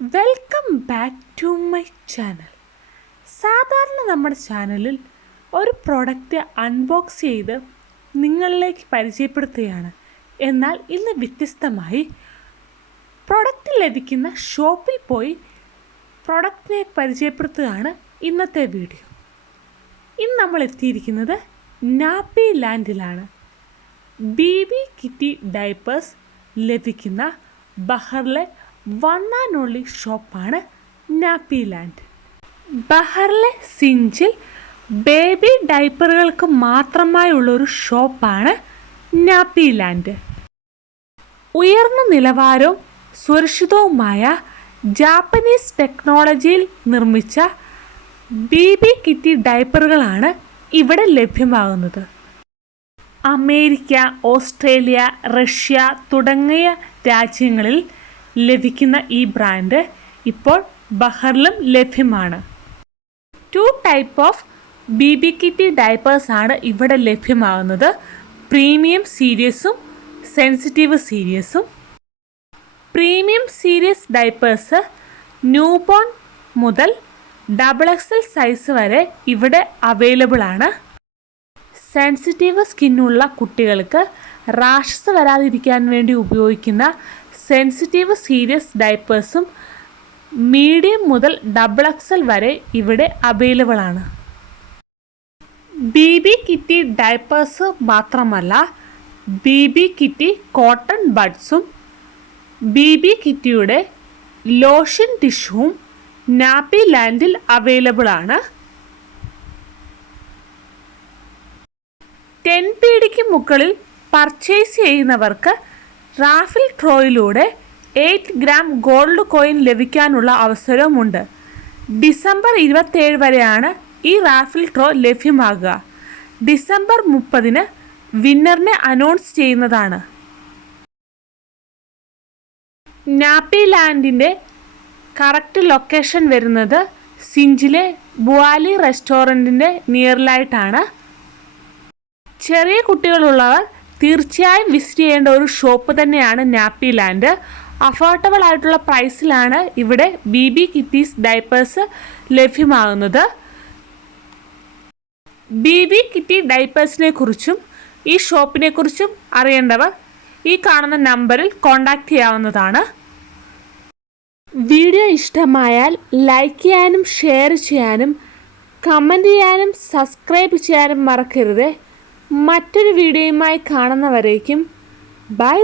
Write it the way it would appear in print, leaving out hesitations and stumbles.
Welcome back to my channel. സാധാരണ നമ്മുടെ ചാനലിൽ ഒരു പ്രോഡക്റ്റ് അൺബോക്സ് ചെയ്ത് നിങ്ങളിലേക്ക് പരിചയപ്പെടുത്തുകയാണ്. എന്നാൽ ഇന്ന് വ്യത്യസ്തമായി പ്രോഡക്റ്റ് ലഭിക്കുന്ന ഷോപ്പിൽ പോയി പ്രോഡക്റ്റിനെ പരിചയപ്പെടുത്തുകയാണ് ഇന്നത്തെ വീഡിയോ. ഇന്ന് നമ്മൾ എത്തിയിരിക്കുന്നത് നാപ്പി ലാൻഡിലാണ്. ബേബി കിറ്റി ഡയപ്പേഴ്സ് ലഭിക്കുന്ന ബഹറിലെ വൺ ആൻഡ് ഓൺലി ഷോപ്പാണ് നാപ്പി ലാൻഡ്. ബഹറിലെ സിഞ്ചിൽ ബേബി ഡൈപ്പറുകൾക്ക് മാത്രമായുള്ളൊരു ഷോപ്പാണ് നാപ്പി ലാൻഡ്. ഉയർന്ന നിലവാരവും സുരക്ഷിതവുമായ ജാപ്പനീസ് ടെക്നോളജിയിൽ നിർമ്മിച്ച ബേബി കിറ്റി ഡൈപ്പറുകളാണ് ഇവിടെ ലഭ്യമാകുന്നത്. അമേരിക്ക, ഓസ്ട്രേലിയ, റഷ്യ തുടങ്ങിയ രാജ്യങ്ങളിൽ ലഭിക്കുന്ന ഈ ബ്രാൻഡ് ഇപ്പോൾ ബഹറിലും ലഭ്യമാണ്. 2 type of baby kitty diapers ആണ് ഇവിടെ ലഭ്യമാകുന്നത്. പ്രീമിയം സീരീസും സെൻസിറ്റീവ് സീരീസും. പ്രീമിയം സീരീസ് ഡൈപ്പേഴ്സ് ന്യൂബോൺ മുതൽ XXL സൈസ് വരെ ഇവിടെ അവൈലബിൾ ആണ്. സെൻസിറ്റീവ് സ്കിന്നുള്ള കുട്ടികൾക്ക് റാഷസ് വരാതിരിക്കാൻ വേണ്ടി ഉപയോഗിക്കുന്ന സെൻസിറ്റീവ് സീരീസ് ഡൈപ്പേഴ്സും മീഡിയം മുതൽ XXL വരെ ഇവിടെ അവൈലബിൾ ആണ്. ബേബി കിറ്റി ഡൈപ്പേഴ്സ് മാത്രമല്ല, ബേബി കിറ്റി കോട്ടൺ ബഡ്സും ബേബി കിറ്റിയുടെ ലോഷൻ ടിഷ്യൂവും നാപ്പി ലാൻഡിൽ അവൈലബിൾ ആണ്. 10 PDക്ക് മുകളിൽ പർച്ചേസ് ചെയ്യുന്നവർക്ക് റാഫിൽ ഡ്രോയിലൂടെ 8 ഗ്രാം ഗോൾഡ് കോയിൻ ലഭിക്കാനുള്ള അവസരവുമുണ്ട്. ഡിസംബർ 27 വരെയാണ് ഈ റാഫിൽ ഡ്രോ ലഭ്യമാകുക. ഡിസംബർ 30 വിന്നറിനെ അനൗൺസ് ചെയ്യുന്നതാണ്. നാപ്പി ലാൻഡിൻ്റെ കറക്റ്റ് ലൊക്കേഷൻ വരുന്നത് സിഞ്ചിലെ ബുവാലി റെസ്റ്റോറൻറ്റിൻ്റെ നിയറിലായിട്ടാണ്. ചെറിയ കുട്ടികളുള്ളവർ തീർച്ചയായും വിസിറ്റ് ചെയ്യേണ്ട ഒരു ഷോപ്പ് തന്നെയാണ് നാപ്പി ലാൻഡ്. അഫോർഡബിൾ ആയിട്ടുള്ള പ്രൈസിലാണ് ഇവിടെ ബേബി കിറ്റീസ് ഡൈപ്പേഴ്സ് ലഭ്യമാകുന്നത്. ബേബി കിറ്റി ഡൈപ്പേഴ്സിനെ കുറിച്ചും ഈ ഷോപ്പിനെ കുറിച്ചും അറിയേണ്ടവർ ഈ കാണുന്ന നമ്പറിൽ കോൺടാക്റ്റ് ചെയ്യാവുന്നതാണ്. വീഡിയോ ഇഷ്ടമായാൽ ലൈക്ക് ചെയ്യാനും ഷെയർ ചെയ്യാനും കമൻറ്റ് ചെയ്യാനും സബ്സ്ക്രൈബ് ചെയ്യാനും മറക്കരുത്. മറ്റൊരു വീഡിയോയുമായി കാണുന്നവരേക്കും ബൈ.